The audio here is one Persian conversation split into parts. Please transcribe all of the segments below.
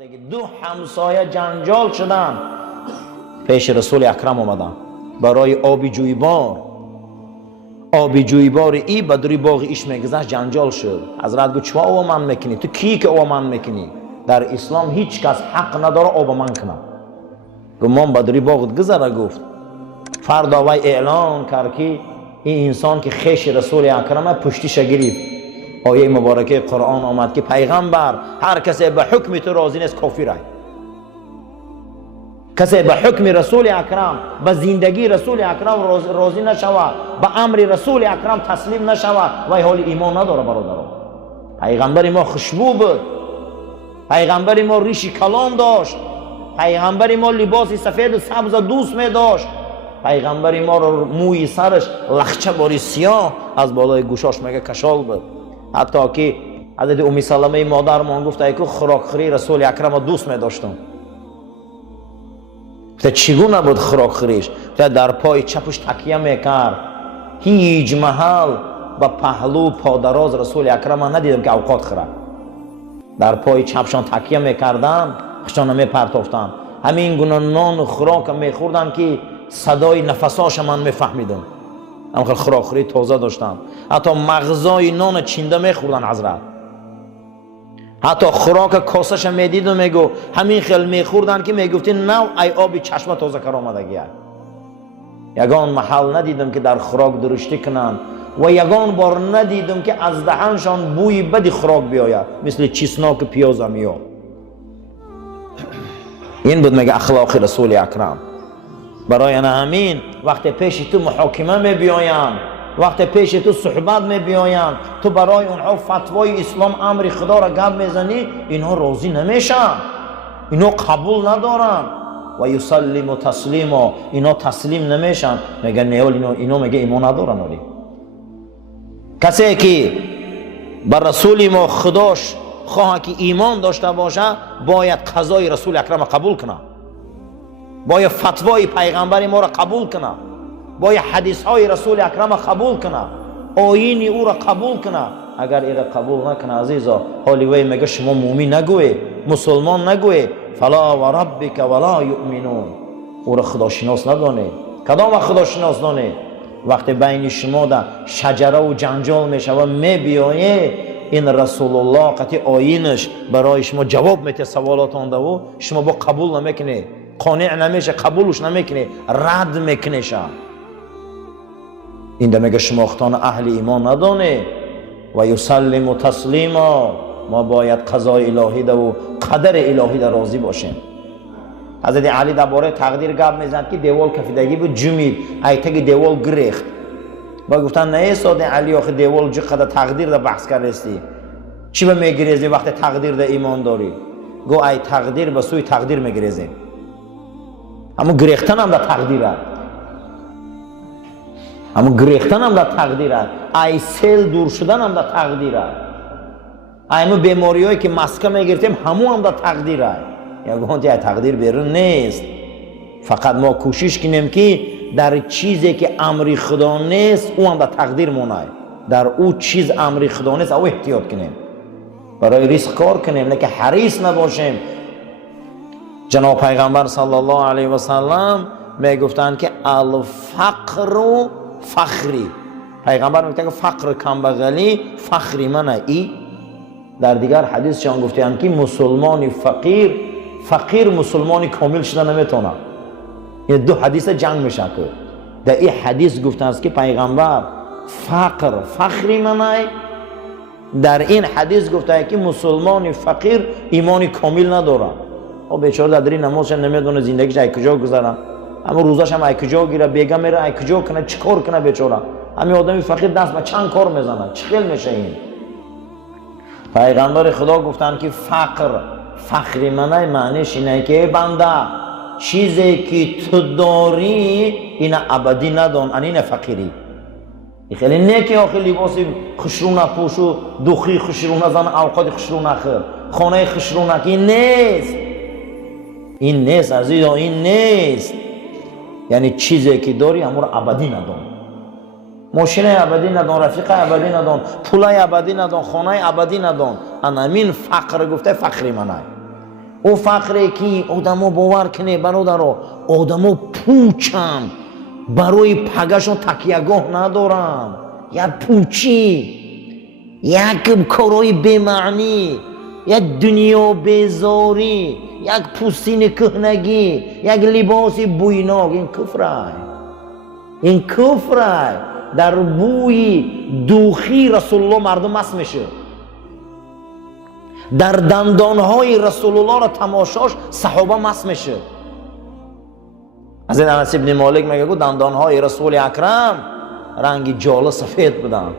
وقتی که دو همسایه جنجال شدن پیش رسول اکرم آمدن برای آبی جویبار ای بدری باغ ایش میگذشت جنجال شد. حضرت گفت چوا آب من میکنی؟ تو کی که آب من میکنی؟ در اسلام هیچ کس حق نداره آب من کنه. گفت من بدری باغ گذره. گفت فردا وی اعلان کرد که این انسان که خیش رسول اکرم پشتیش گرفت. آیه مبارکه قرآن آمد که پیغمبر هر کسی به حکم تو راضی نیست کافره. کسی به حکم رسول اکرم به زندگی رسول اکرم راضی نشود، به امر رسول اکرم تسلیم نشود وی حال ایمان نداره. برادران، پیغمبر ما خوشبو بود، پیغمبر ما ریش کلام داشت، پیغمبر ما لباس سفید و سبز دوست می داشت، پیغمبر ما رو موی سرش لخچه باری سیاه از بالای گوشاش مگه کشال بود. حتی که حضرت ام سلمه مادر ما گفت ای که خوراکخوری رسول اکرم دوست می داشتم. چگونه بود خوراکخوریش؟ در پای چپش تکیه میکرد. هیچ محل به پهلو پادراز رسول اکرم ندیدم که اوقات خوره. در پای چپشان تکیه میکردن، خشان میپرتافتن. همین گونه نان و خوراک میخوردن که صدای نفساش من میفهمیدم. همخیل خوراکخوری تازه داشتن. حتی مغزای نان چینده میخوردن حضرت. حتی خوراک کاسش میدید و میگو همین خیل میخوردن که میگفتین نو ای آبی چشم تازه کر آمدگی. یگان محل ندیدم که در خوراک درشتی کنن و یگان بار ندیدم که از دهنشان بوی بدی خوراک بیاید مثل چسناک پیاز میاد. این بود میگه اخلاق رسول اکرم. برای همین وقتی پیش تو محاکمه میبیاین، وقتی پیش تو صحبت میبیاین، تو برای اونها فتوای اسلام امر خدا را گپ میزنی، اینها راضی نمیشن، اینها قبول ندارن. و یسلم و تسلیم، اینا تسلیم نمیشن. میگه نه اینا میگه ایمان ندارن. ولی کسی که بر رسول ما خداش خواه که ایمان داشته باشه باید قضای رسول اکرم قبول کنه، باید فتوای پیغمبر ما را قبول کنه، باید حدیث های رسول اکرم قبول کنه، آیین او را قبول کنه. اگر ایره قبول نکنه عزیزا، حالی وی میگه شما مومن نگوی، مسلمان نگوی. فلا و ربک ولا یؤمنون. او را خداشناس ندانه. کدام خداشناس دانه؟ وقتی بین شما در شجره و جنجال میشه و میبیایه، این رسول الله قطعی آیینش برای شما جواب میده سوالات آنده و شما با قبول نمیکنه، قانع نمیشه، قبولش نمیکنه، رد میکنه. این ده میگه شما اختان اهل ایمان ندانه. و یسلم و تسلیما، ما باید قضای الهی ده و قدر الهی ده راضی باشیم. حضرت علی درباره تقدیر گپ میزد که دیوال کفیدگی بود جمید، ایتگی دیوال گریخت. با گفتن نه ساده علی آخه دیوال جو قدر تقدیر ده بحث کردستی، چی به میگریزی وقت تقدیر ده ایمان داری؟ گو ای تقدیر به سوی تقدیر میگریزی. اما گریختن هم ده تقدیره، اما گریختن هم در تقدیره. ای سیل دور شدن هم در تقدیره. ایمو بیماری هایی که مسکه میگرفتیم همو هم در تقدیره. یگان جای تقدیر بیرون نیست. فقط ما کوشش کنیم که در چیزی که امر خدا نیست او هم در تقدیر مونه. در او چیز امر خدا نیست او احتیاط کنیم، برای ریسک کار کنیم، نه که حریص نباشیم. جناب پیغمبر صلی الله علیه و سلم میگفتند که الفقر فخری. پیغمبر میگه که فقر کمبغلی فخری منه. ای در دیگر حدیث چون گفتند که مسلمانی فقیر مسلمانی کامل شده نمیتونه. این دو حدیث جنگ میشه که در این حدیث گفتند که پیغمبر فقر فخری منه، در این حدیث گفته که مسلمانی فقیر ایمانی کامل نداره. او بیچاره در این نمازش نمیدونه زندگیش ای کجا گذاره، اما روزاش هم ای کجا گیره، بیگا میره ای کجا کنه، چیکار کنه بیچاره. همین آدمی فقیر دست به چند کار میزنه، چخیل میشه. این پیغمبر خدا گفتن که فقر منه معنیش اینه که بنده چیزی که تو داری این ابدی ندان، این فقیری. این خیلی نیکی آخه لباسی خشرونه پوشو، دوخی خشرونه زن، اوقات خشرونه خور، خانه خشرونه، این نیست. این نیست عزیزا، این نیست. یعنی چیزی که داری امور ابدی ندان. ماشین ابدی ندان، رفیق ابدی ندان، پول ابدی ندان، خانه ابدی ندان. همین فقر گفته فقری منه. او فقره که آدمو باور کنه برادرو، آدمو پوچن برای پگشون تکیهگاه ندارن، یک پوچی، یک کارای بمعنی، یک دنیا بیزاری، یک پوستین کهنگی، یک لباس بویناک. این کفره، این کفره. در بوی دوخی رسول الله مردم مست میشه، در دندانهای رسول الله را تماشاش صحابه مست میشه. از این انس ابن مالک میگه گفت دندانهای رسول اکرم رنگ جاله سفید بودن،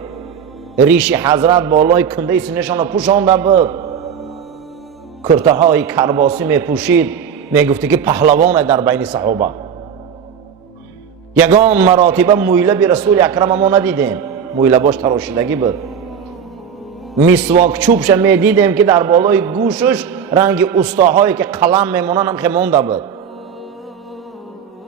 ریش حضرت بالای کنده سینه‌شان را پوشانده بود، کرته های کرباسی میپوشید، میگفته که پهلوان در بین صحابه. یگان مراتبه مویله بی رسول اکرم ما ندیدیم، مویله باش تراشیدگی بود. مسواک چوبش میدیدیم که در بالای گوشش رنگ استاهایی که قلم میمونن هم خمونده بود.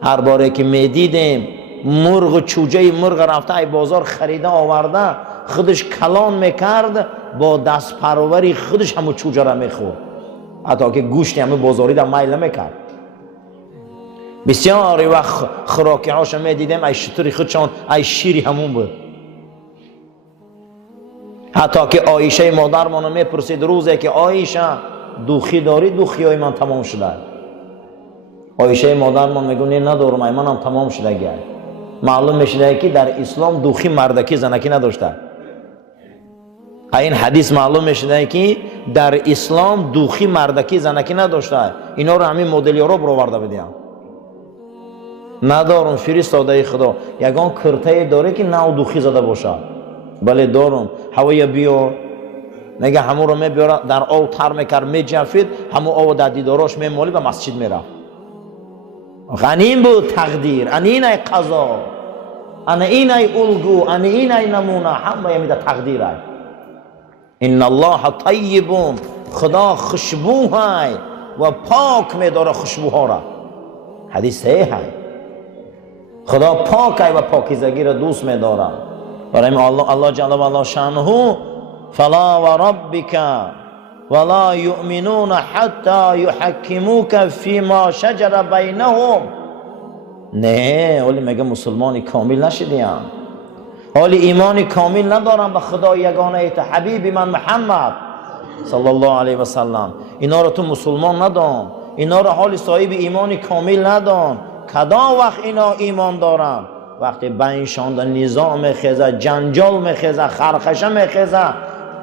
هر باره که میدیدیم مرغ چوجه مرغ رفته ای بازار خریده آورده، خودش کلان میکرد، با دست پروری خودش همو چوجه را میخورد، حتی که گوشتی همه بازاری در میل میکرد. بسیاری وقت خوراکی هاشو میدیدیم ای شطوری خودشان ای شیری همون بود. حتی که عایشه مادر منو میپرسید روزی که عایشه دوخی داری؟ دوخی های من تمام شده. عایشه مادر من میگه نه ندارم، منم تمام شده گه. معلوم میشه که در اسلام دوخی مردکی زنکی نداشته. این حدیث معلوم میشه که در اسلام دوخی مردکی زنکی نداشته. اینا رو همین مدل یوروپ رو آورده بدیم. ندارم فرستاده خدا یگان کرته داره که نه دوخی زده باشه. بله دارم، هوای بیار میگه همون رو میبیاره در آب تر میکرد میجفید، همون آب در دیداراش میمالی به مسجد میره. غنیم بود تقدیر، ان این ای قضا، ان این ای الگو، ان این ای نمونه، همه میده تقدیر ای. ان الله طیبون، خدا خوشبو های و پاک میداره خوشبوها را. حدیث صحیح های، خدا پاک های و پاکیزگی را دوست میداره. برای الله جل و علا شانه فلا و ربک ولا یؤمنون حتی یحکموک فیما شجر بینهم. نه ولی میگه مسلمانی کامل نشدیم، حالی ایمانی کامل ندارم به خدا یگانه حبیبی من محمد صلی الله علیه و سلم. اینا رو تو مسلمان ندان، اینا رو حال صاحب ایمانی کامل ندان. کدام وقت اینا ایمان دارن؟ وقتی بینشان در نظام میخیزه، جنجال میخیزه، خرخشه میخیزه،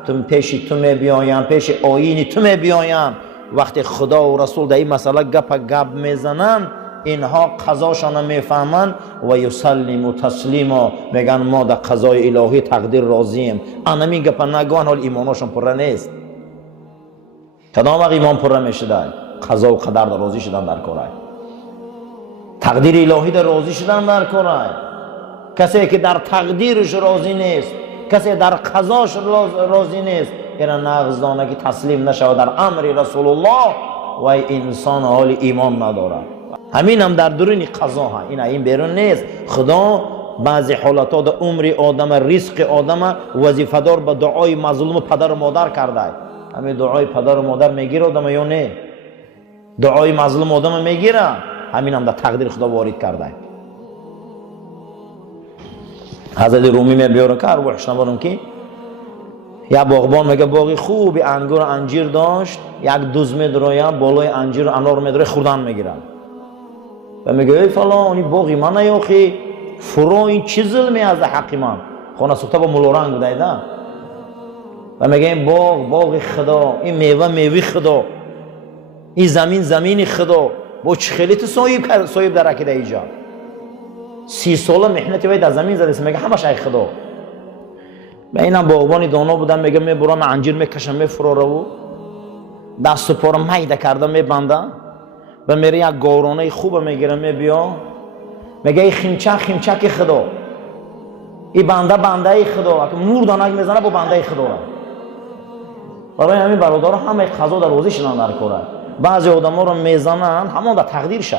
تو پیش تو میبیایم، پیش آیین تو میبیایم. وقتی خدا و رسول در این مسئله گپ میزنن، اینها قضاشان میفهمن و یسلم و تسلیم و میگن ما در قضای الهی تقدیر راضیم. انمی گپ نگوان حال ایماناشون پره نیست. کدام وقت ایمان پره میشده؟ قضا و قدر در راضی شدن در کاره، تقدیر الهی در راضی شدن در کاره. کسی که در تقدیرش راضی نیست، کسی در قضاش راضی نیست، اینا نغزدانه که تسلیم نشود در امر رسول الله و انسان حال ایمان نداره. همین هم در درون قضا ها، این بیرون نیست. خدا بعضی حالات در عمر آدم، رزق آدم وظیفه دار به دعای مظلوم پدر و مادر کرده. همین دعای پدر و مادر میگیره آدم یا نه؟ دعای مظلوم آدم میگیره. همین هم در تقدیر خدا وارد کرده. حضرت رومی میبیاره که ارواحش نبارم که یا باغبان میگه باغی خوبی انگور انجیر داشت، یک دوز میدرویم بالای انجیر و انار میدروی خوردن میگیرن و میگه ای فلانی باغی من نیاخی فرا این چی ظلمی از حقی من؟ خانه سوخته با ملورنگ بوده ایده و میگه این باغ خدا، این میوه خدا، این زمین خدا، با چه خیلی تو صاحب در عقیده ایجا 30 ساله محنتی باید در زمین زده. میگه همش ای خدا. من اینم باغبانی دانا بودم، میگه میبرم انجیر میکشم میفراره و دست و پا رو میده کردم میبندم و میره یک گارانه خوب میگیرم میبیا میگه ای خیمچک خدا، این بنده خدا، که مور دانک میزنه با بنده خدا. برای همین برادر همه قضا در روزی شدن در کاره. بعضی آدما رو میزنن همون در تقدیر شد.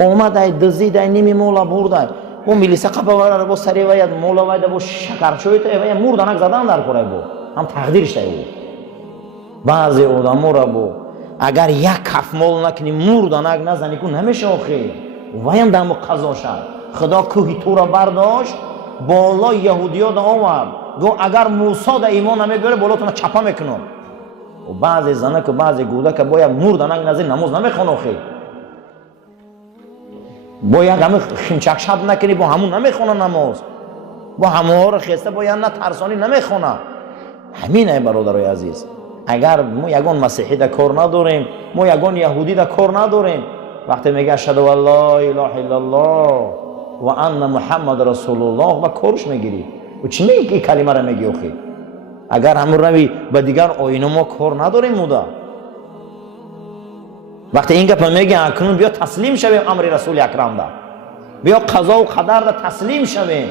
اومده دزدیده نیمی مولا برده و میلیسه قبه با سری وید مولا وید با شکرچوی تو مور دانک زدن در کاره بود هم تقدیر شد. بعضی آدمو را بو اگر یک کف مال نکنی مردنک نزنی کن نمیشه آخی ویم دمو قضا شد. خدا کوهی تو را برداشت بالا یهودیات آورد گو اگر موسی در ایمان نمیبره بالا تو چپا میکنم. و بعضی زنک و بعضی گودک باید مردنک نزنی نماز نمیخوان آخی باید همه خیمچک شب نکنی با همون نمیخونه نماز با همه ها رو خسته باید نه ترسانی نمیخونه. همینه برادرای عزیز. اگر ما یگان مسیحی در کار نداریم ما یگان یهودی در کار نداریم وقتی میگه اشهد ان لا اله الا الله و ان محمد رسول الله و کارش میگیری و چی میگی که کلمه را میگی آخی اگر همون روی به دیگر آیین ما کار نداریم مودا وقتی این گپ میگه اکنون بیا تسلیم شویم امر رسول اکرم دا بیا قضا و قدر دا تسلیم شویم.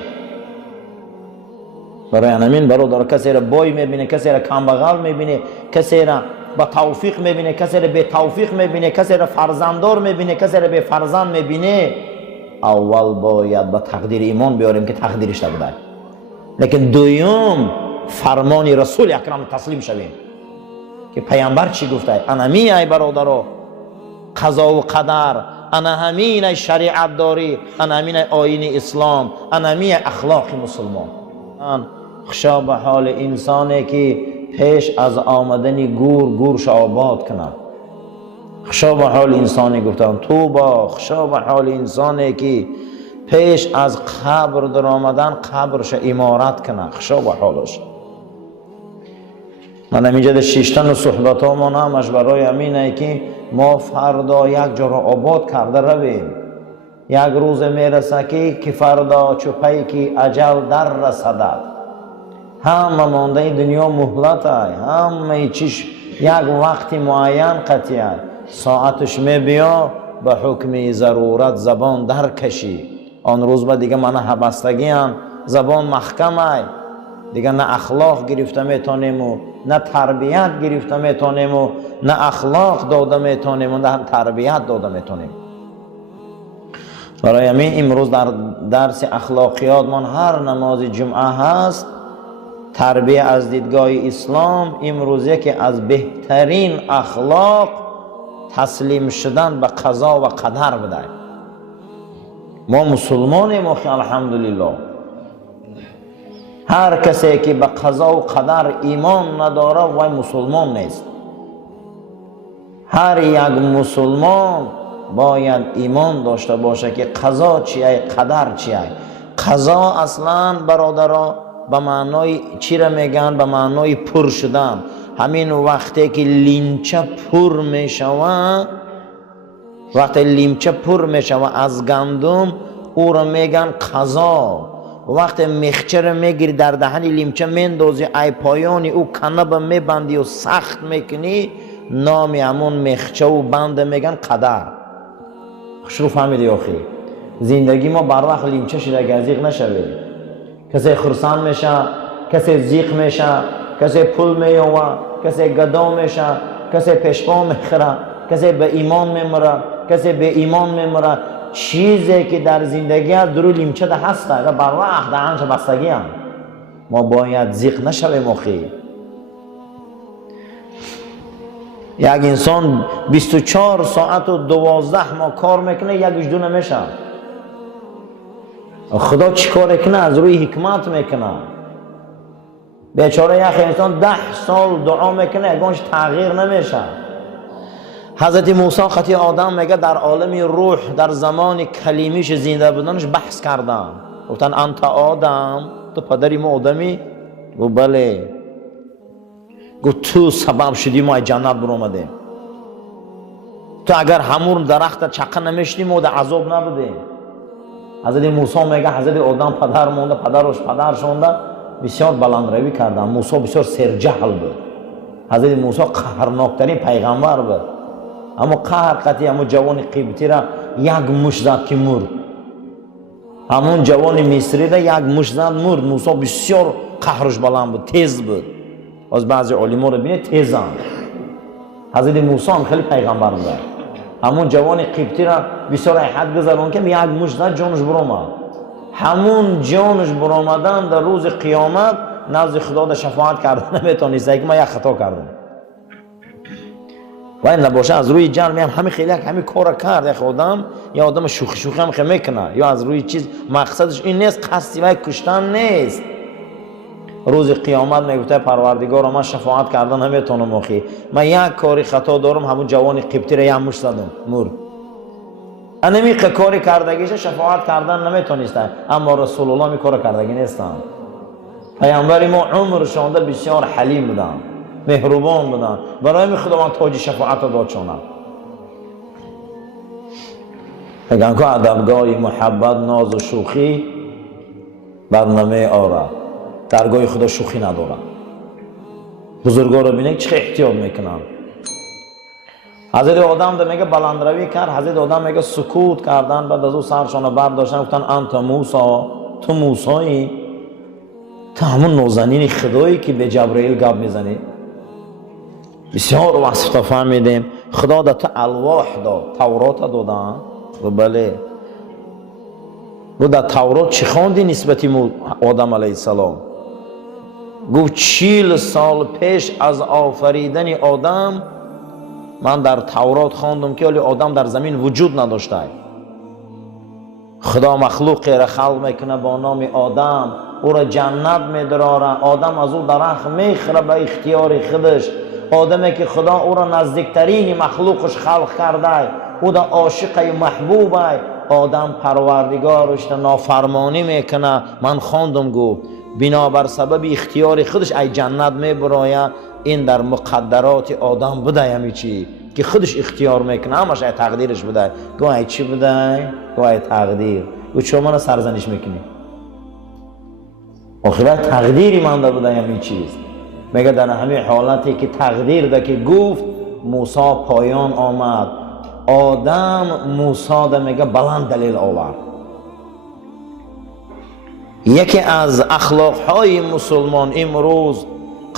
برای همین برادر کسی را بای میبینه کسی را کمبغل میبینه کسی را با توفیق میبینه کسی را به توفیق میبینه کسی را فرزنددار میبینه کسی را به فرزند میبینه اول باید با تقدیر ایمان بیاریم که تقدیرش بوده لیکن دوم فرمان رسول اکرم تسلیم شویم که پیامبر چی گفته انمی ای برادرها قضا و قدر انا همین شریعت داری انا همین آیین اسلام انا همین اخلاق مسلمان. خشا به حال انسانی که پیش از آمدن گورش آباد کنه. خشا به حال انسانی گفتم تو با خشا به حال انسانی که پیش از قبر در آمدن قبرش امارت کنه. خشا به حالش. من همینجا در شیشتن صحبت ها ما همش برای همینه که ما فردا یک جا را آباد کرده رویم. یک روز میرسه که فردا چوپی که اجل در رسدد همه مانده دنیا مهلت های همه چیش یک وقت معین قطعی های ساعتش میبیا به حکم ضرورت زبان در کشی آن روز با دیگه من حبستگی هم زبان محکم های دیگه نه اخلاق گرفته میتونیم و نه تربیت گرفته میتونیم و نه اخلاق داده میتونیم و نه تربیت داده میتونیم. برای همین امروز در درس اخلاقیات من هر نماز جمعه هست تربیت از دیدگاه اسلام امروز یکی از بهترین اخلاق تسلیم شدن به قضا و قدر بده. ما مسلمانیم و الحمدلله هر کسی که به قضا و قدر ایمان نداره وای مسلمان نیست. هر یک مسلمان باید ایمان داشته باشه که قضا چیه قدر چیه. قضا اصلا برادرها به معنای چی را میگن؟ به معنای پر شدن. همین وقتی که لیمچه پر میشوه وقتی لیمچه پر میشوه از گندم او را میگن قضا. وقتی مخچه را میگیری در دهن لیمچه میندازی ای پایانی او کنه میبندی و سخت میکنی نامی همون مخچه و بنده میگن قدر. خوش فهمیدی آخی زندگی ما بر وقت لیمچه شده که زیق نشوید. کسی خرسان میشه کسی زیق میشه کسی پول میوه کسی گدا میشه کسی پشپا میخوره کسی به ایمان میمره کسی به ایمان میمره. چیزی که در زندگی از درو لیمچه ده هسته و بر وقت دهنش بستگی هم ما باید زیق نشویم آخی. یک انسان 24 ساعت و 12 ماه کار میکنه یکیش دو نمیشه. خدا چی کار کنه؟ از روی حکمت میکنه. بیچاره یک انسان 10 سال دعا میکنه یکانش تغییر نمیشه. حضرت موسی خطی آدم میگه در عالم روح در زمان کلیمیش زنده بودنش بحث کردن گفتن انت آدم تو پدری ما آدمی؟ گفت بله. گفت تو سبب شدی ما جنت برآمدیم. تو اگر همون درخت چقه نمیشتی ما در عذاب نبودیم. حضرت موسی میگه حضرت آدم پدر مونده پدرش پدر شونده بسیار بلند روی کردن. موسی بسیار سرجهل بود. حضرت موسی قهرناکترین پیغمبر بود. اما قهر قطعی همون جوان قبطی را یک مشت زد که مرد. همون جوان مصری را یک مشت زد مرد. موسی بسیار قهرش بلند بود تیز بود. از بعضی علما رو بینید تیزن. حضرت موسی هم خیلی پیغمبر بود. همون جوان قبطی را بسیار حد گذرون که یک مشت زد جانش برآمد. همون جانش برآمدن در روز قیامت نزد خدا در شفاعت کردن نمیتونست که ما یک خطا کردم. و این نباشه از روی جان میام همین خیلی همین کار کرد خودم یا آدم شوخی هم خیلی میکنه یا از روی چیز مقصدش این نیست، قصدی وای کشتن نیست. روز قیامت میگفته پروردگار من شفاعت کردن نمیتونم مخی، من یک کاری خطا دارم همون جوانی قبطی را یه مش زدم مرد. انمی کاری کردگیش شفاعت کردن نمیتونستن، اما رسول الله می کار کردگی نیستن. پیامبر ما عمرشان بسیار حلیم بودن، مهربان بودن، برای خداوند تاج شفاعت داد چونم. اگر که ادبگاه محبت ناز و شوخی برنامه آره درگاه خدا شوخی نداره. بزرگا رو بینه چه احتیاط میکنن. حضرت آدم ده میگه بلندروی کرد، حضرت آدم میگه سکوت کردن، بعد از او سرشان برداشتن گفتن انت موسی، تو موسایی، تو همون نازنین خدایی که به جبرائیل گپ میزنی. بسیار وصف تا فهمیدیم خدا ده تو الواح داد، تورات دادن. بله و در تورات چی خواندی نسبتی آدم علیه السلام؟ گفت 40 سال پیش از آفریدن آدم من در تورات خواندم که ولی آدم در زمین وجود نداشته. خدا مخلوقی را خلق میکنه با نام آدم، او را جنت میدراره، آدم از او درخت میخوره به اختیار خودش. آدمی که خدا او را نزدیکترین مخلوقش خلق کرده، او دا عاشق محبوبه، آدم پروردگارش نافرمانی میکنه. من خواندم گفت بنابر سبب اختیار خودش ای جنت میبراید. این در مقدرات آدم بوده همی چی که خودش اختیار میکنه، همش ای تقدیرش بوده. گوه ای چی بوده؟ گوه ای تقدیر. گوه شما را سرزنش میکنی آخرت تقدیری منده بوده همی چیز. میگه در همین حالتی که تقدیر ده که گفت موسی پایان آمد، آدم موسی ده میگه بلند دلیل آورد. یکی از اخلاقهای مسلمان امروز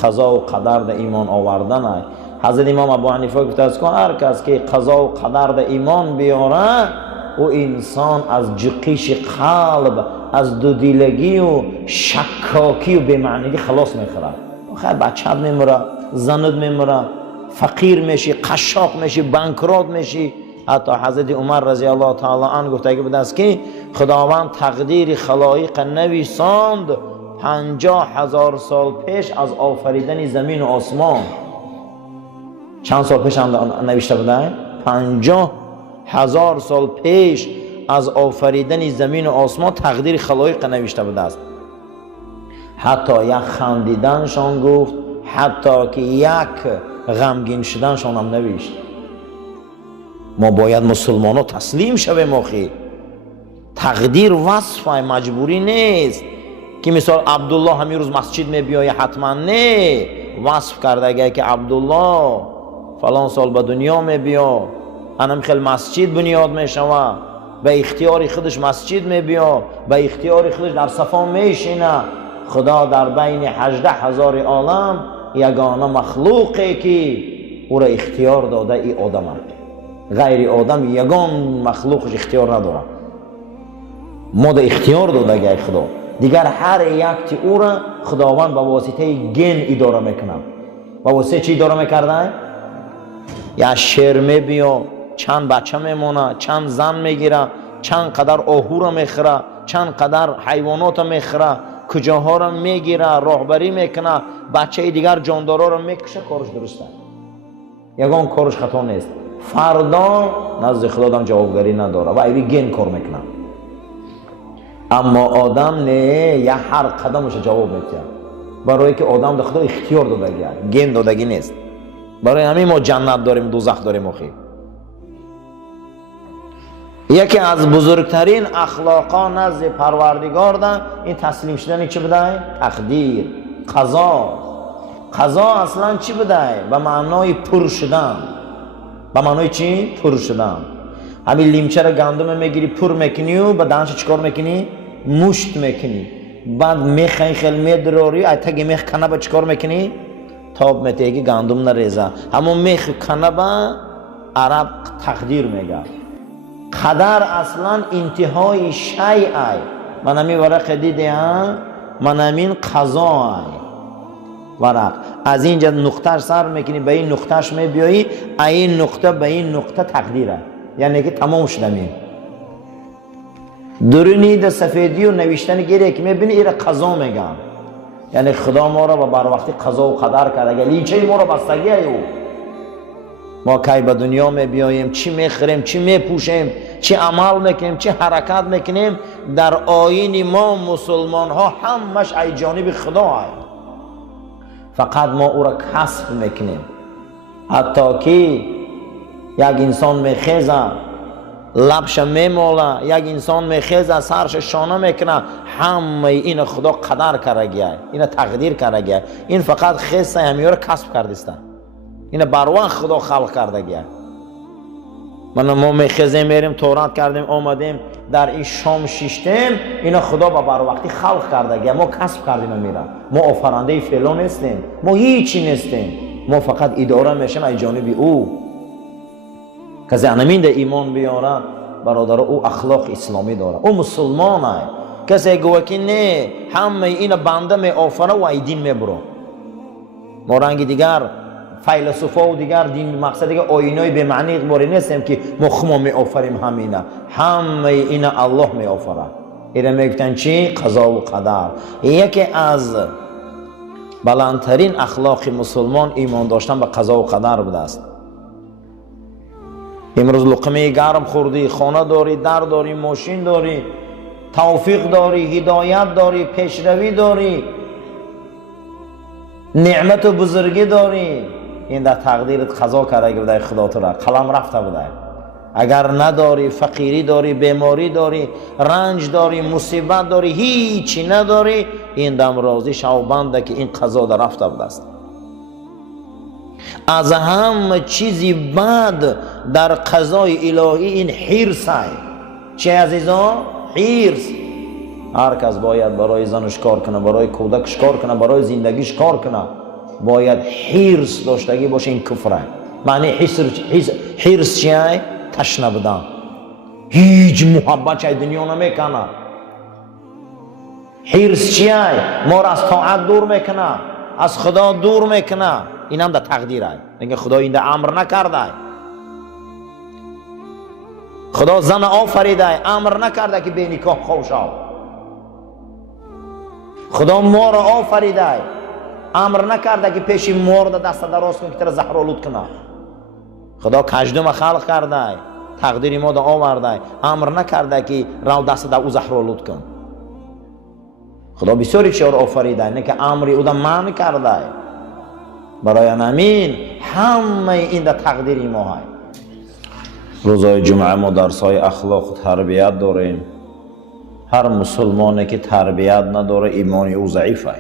قضا و قدر ده ایمان آوردن است. حضرت امام ابو حنیفه گفته است که هر کس که قضا و قدر ده ایمان بیاره او انسان از جقیش قلب، از دودیلگی و شکاکی و بی‌معنی خلاص میخوره. خیر بچه‌ت میموره، زنت میموره، فقیر میشی، قشاق میشی، بانکرات میشی. حتی حضرت عمر رضی الله تعالی عنه گفته بود است که خداوند تقدیر خلایق نویساند 50,000 سال پیش از آفریدن زمین و آسمان. چند سال پیش نوشته بوده؟ 50,000 سال پیش از آفریدن زمین و آسمان تقدیر خلایق نوشته بوده است. حتی یک خندیدنشان گفت، حتی که یک غمگین شدنشان هم نوشت. ما باید مسلمانو تسلیم شویم آخی. تقدیر وصفه مجبوری نیست که مثال عبدالله همین روز مسجد می بیایه حتما نه. وصف کرده که عبدالله فلان سال به دنیا می بیا، انم خیلی مسجد بنیاد می شوه، به اختیار خودش مسجد می بیا، به اختیار خودش در صفا می شینه. خدا در بین 18,000 عالم یگانه مخلوقی که او را اختیار داده ای آدم است. غیر آدم یگان مخلوقش اختیار نداره. ما دا اختیار داده گه خدا. دیگر هر یک او را خداوند با واسطه گن اداره میکنه. با واسطه چی اداره میکرده؟ یا شیر میبیا، چند بچه میمونه، چند زن میگیره، چند قدر آهو را میخوره، چند قدر حیوانات میخوره، کجاها را میگیره، راهبری میکنه، بچه دیگر جاندارا را میکشه. کارش درسته، یگان کارش خطا نیست. فردا نزد خدا دم جوابگری نداره و ایوی گن کار میکنه. اما آدم نه، یا هر قدمش جواب میده، برای که آدم ده خدا اختیار دادگی، گن دادگی نیست. برای همین ما جنت داریم، دوزخ داریم. آخی یکی از بزرگترین اخلاقا نزد پروردگار ده این تسلیم شدن چی بوده؟ تقدیر، قضا. قضا اصلا چی بوده؟ به معنای پر شدن. به معنای چی؟ پر شدن. همین لیمچه را گندم میگیری پر میکنی و به دانش چیکار میکنی؟ مشت میکنی. بعد میخ خیلی میدراری، ایتگی میخ کنه با چیکار میکنی؟ تاب میتگی گندم نریزه. همون میخ کنه با عرب تقدیر میگه. قدر اصلا انتهای شیء. من همین ورق دیدم، من همین قضا. ورق. از اینجا نقطهش سر میکنی به این نقطهش میبیایی، این نقطه به این نقطه تقدیره، یعنی که تمام شدمیم. درونی سفیدی و نوشتن گیره که میبینی ایره قضا میگن، یعنی خدا ما را بر وقتی قضا و قدر کرده. اگر لیچه ما را بستگی او ما کی به دنیا میبیاییم، چی میخوریم، چی میپوشیم، چی عمل میکنیم، چی حرکت میکنیم، در آیین ما مسلمان ها همش ای جانب خدا هست. فقط ما او را کسب میکنیم. حتی که یک انسان میخیزه لبش میماله، یک انسان میخیزه سرش شانه میکنه، همه این خدا قدر کرده گیه، این تقدیر کرده گیه. این فقط خیزه همیه را کسب کردیسته، این بر وقت خدا خلق کرده گیه. ما میخیزیم میریم تورات کردیم آمدیم در این شام شیشتیم، این خدا بر وقتی خلق کرده گیه. ما کسب کردیم میرم، ما آفرنده فعلا نیستیم، ما هیچی نیستیم، ما فقط اداره میشیم ای جانب او. کسی انمین ده ایمان بیاره برادر او اخلاق اسلامی داره، او مسلمان های. کسی گوه که نه همه این بنده می آفره و ای دین می برو. ما رنگ دیگر فیلسوفا و دیگر دین مقصد دیگر آینای به معنی اقباری نیستیم که ما خما می آفریم همینه، همه این الله می آفره. ایره می گفتن چی؟ قضا و قدر. یکی از بلندترین اخلاق مسلمان ایمان داشتن به قضا و قدر بوده است. امروز لقمه گرم خوردی، خانه داری، در داری، ماشین داری، توفیق داری، هدایت داری، پیشروی داری، نعمت و بزرگی داری، این در تقدیرت قضا کرده بوده خدا تو را، قلم رفته بوده. اگر نداری، فقیری داری، بیماری داری، رنج داری، مصیبت داری، هیچی نداری، این دم راضی شو بنده که این قضا در رفته بوده است. از همه چیزی بد در قضای الهی این حرص است. چه عزیزان؟ حرص. هر کس باید برای زنش کار کنه، برای کودکش کار کنه، برای زندگیش کار کنه، باید حرص داشتگی باشه. این کفره. معنی حرص چیه؟ تشنه بودن، هیچ محبت چه دنیا نمیکنه. حرص چیه؟ ما را از طاعت دور میکنه، از خدا دور میکنه. این هم در تقدیر است. میگه خدا این در امر نکرده، خدا زن آفریده، امر نکرده که به نکاح خوش شو. خدا ما را آفریده، امر نکرده که پیش مرد دست دراز کن که تر زهرآلود کنه. خدا کژدم خلق کرده، تقدیر ما را آورده، امر نکرده که رو دست در او زهرآلود کن. خدا بسیاری چیزا را آفریده، نه که امری او را منع کرده. برای همین همه این در تقدیر ما هست. روزای جمعه ما درسای اخلاق و تربیت داریم. هر مسلمانی که تربیت نداره ایمانی او ضعیفه.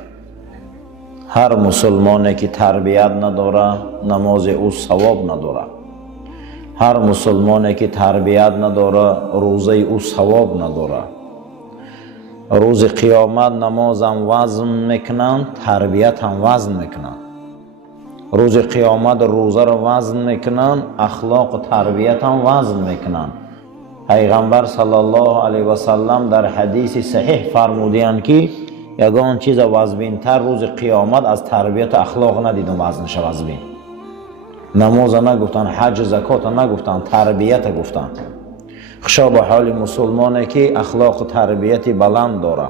هر مسلمانی که تربیت نداره نماز او ثواب نداره. هر مسلمانی که تربیت نداره روزه او ثواب نداره. روز قیامت نماز هم وزن میکنن، تربیت هم وزن میکنن. روز قیامت روزه رو وزن میکنن، اخلاق و تربیت هم وزن میکنن. پیغمبر صلی الله علیه و سلم در حدیث صحیح فرمودند که یگان چیز وزن‌تر روز قیامت از تربیت و اخلاق ندیدم وزنش وزن. نماز نگفتن، حج زکات نگفتن، تربیت گفتن. خشا به حال مسلمانی که اخلاق و تربیت بلند داره.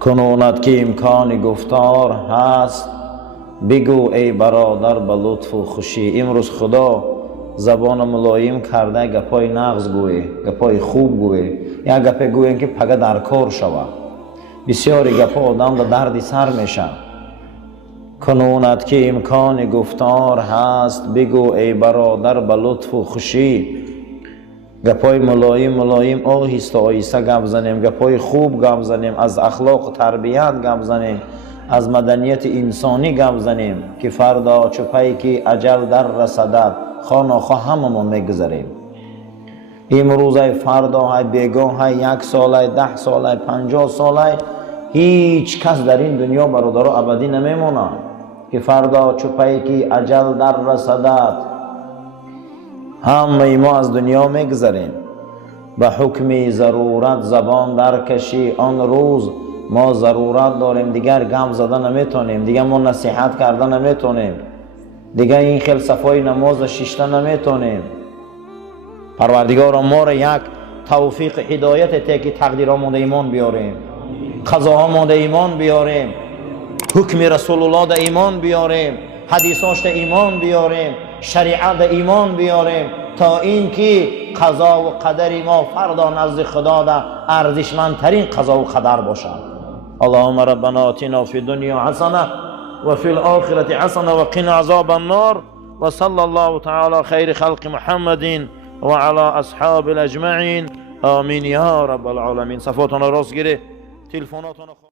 کنونت که امکان گفتار هست بگو ای برادر به لطف و خوشی. امروز خدا زبان ملایم کرده گپای نغز گوی، گپای خوب گوی، یا گپ گوین که پگه در کار شوه. بسیاری گپا آدم در دردی سر میشه. کنونت که امکان گفتار هست بگو ای برادر به لطف و خوشی. گپای ملایم آهسته آهسته گپ زنیم، گپای خوب گپ زنیم، از اخلاق و تربیت گپ زنیم، از مدنیت انسانی گپ زنیم که فردا چپایی که اجل در رسدد خاناخواه هممون میگذاریم. امروز های فردا های بیگاه های 1 سال های 10 سال های 50 سال های هیچ کس در این دنیا برادر ابدی نمیمونه که فردا چپایی که اجل در رسدد همه ما از دنیا میگذاریم. به حکم ضرورت زبان در کشی آن روز ما ضرورت داریم، دیگر گم زدن نمیتونیم، دیگر ما نصیحت کردن نمیتونیم، دیگر این خیل صفای نماز شیشتن نمیتونیم. پروردگار ما را یک توفیق هدایت ته که تقدیرامون ایمان بیاریم، قضاهامون ایمان بیاریم، حکم رسول الله دا ایمان بیاریم، حدیثاش دا ایمان بیاریم، شریعت دا ایمان بیاریم، تا این که قضا و قدر ما فردا نزد خدا دا ارزشمندترین قضا و قدر باشد. اللهم ربنا آتنا فی الدنیا حسنه و فی الآخرة حسنه و قنا عذاب النار و صلی الله تعالی خیر خلق محمد و علی اصحاب الاجمعین. آمین یا رب العالمین. صفاتنا راست گیره، تلفوناتنا